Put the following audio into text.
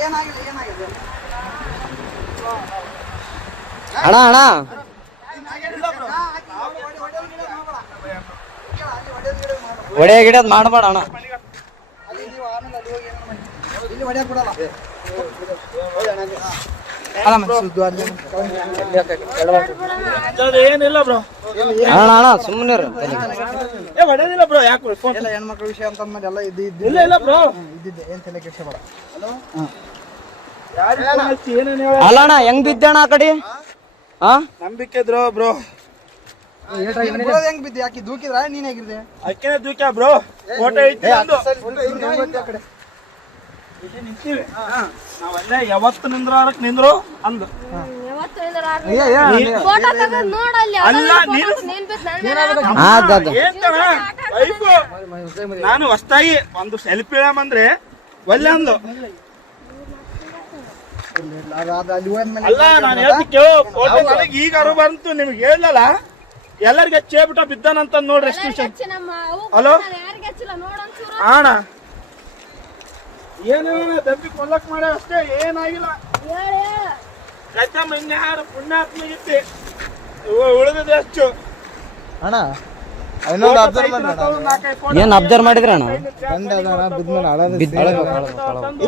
ಏನಾಗಿದೆ ಏನಾಗಿದೆ? ಅಣ್ಣ ಅಣ್ಣ. ಗಿಡದ್ ಮಾಡಬೇಡ ಅಣ್ಣ. ಅಲ್ಲಿ ನೀವು ಆಮೇಲೆ ಅಲ್ಲಿ ಹೋಗಿ ಏನೋ ಮಾಡಿ. ಇಲ್ಲಿ ಹೊಡ್ಯಕ್ ಬಿಡಲ್ಲ ಏನಿಲ್ಲ ಬ್ರೋ. ಅಣ್ಣ ಅಣ್ಣ ಸುಮ್ಮನೆ ಏ ಹೊಡೆದಿಲ್ಲ ಬ್ರೋ ಯಾಕೆ ಫೋನ್ ಎಲ್ಲ ಹೆಣ್ಮಕ್ಳ ವಿಷಯ ಅಂತ ಅಂದ್ಮೇಲೆ ಎಲ್ಲ ಇದು ಇದ್ದು. ಇಲ್ಲ ಇಲ್ಲ ಬ್ರೋ. ಇದ್ದಿದ್ದೆ. ಏನ್ ತಲೆ ಅಲ್ಲ ಅಣ್ಣ ಹೆಂಗ್ ಬಿದ್ದೆ ಅಣ್ಣ ಆ ಕಡೆ? ಹಾ ನಂಬಿಕೆ ಇದ್ರು ಬ್ರೋ. ಹೆಂಗ್ ಬಿದ್ದೆ? ಯಾಕೆ ದೂಕಿದ್ರ? ನೀನ್ ಹೇಗಿದ್ದೆ? ಅಕ್ಕೇನೆ ದೂಕ್ಯಾ ಬ್ರೋ? ಫೋಟೋ ಐತಿ ನಿಂತೀವಿ. ನಾವಲ್ಲೇ ಯಾವತ್ತು ನಿಂದ್ರು ಅಂದ. ನೀನು- ಹೊಸ್ತಾಗಿ ಒಂದು ಸೆಲ್ಫಿ ಅಂದ್ರೆ ಒಳ್ಳೆ ಅಂದು. ಅಲ್ಲಿ ನಾನು ಹೇಳ್ತಿ ಫೋಟೋ ನನಗೆ ಈಗ ಅರು ಬಂತು ನಿಮ್ಗೆ ಹೇಳಲ್ಲ ಎಲ್ಲರಿಗೆ ಚೇಬಿಟ ಬಿದ್ದಾನಂತ ನೋಡ್ರಿ ಎಷ್ಟು ಹಲೋ? ಅಣ್ಣ ಏನು ದಬ್ಬಿ ಕೊಲ್ಲಕ್ ಮಾಡ ಅಷ್ಟೇ ಏನಾಗಿಲ್ಲ. ಕಚ್ಚಮ್ಮ ಇನ್ಯಾರು ಪುಣ್ಯಾತ್ಮ ಇತ್ತಿ ಉಳಿದಿದೆ ಅಷ್ಟು. ಅಣ್ಣ ಇನ್ನೊಂದು ಅಬ್ಸರ್ವ್ ಮಾಡಿ ಏನ್ ಅಬ್ಸರ್ವ್ ಮಾಡಿದ್ರ ಅಣ್ಣ? ಬಿದ್ಮೇಲೆ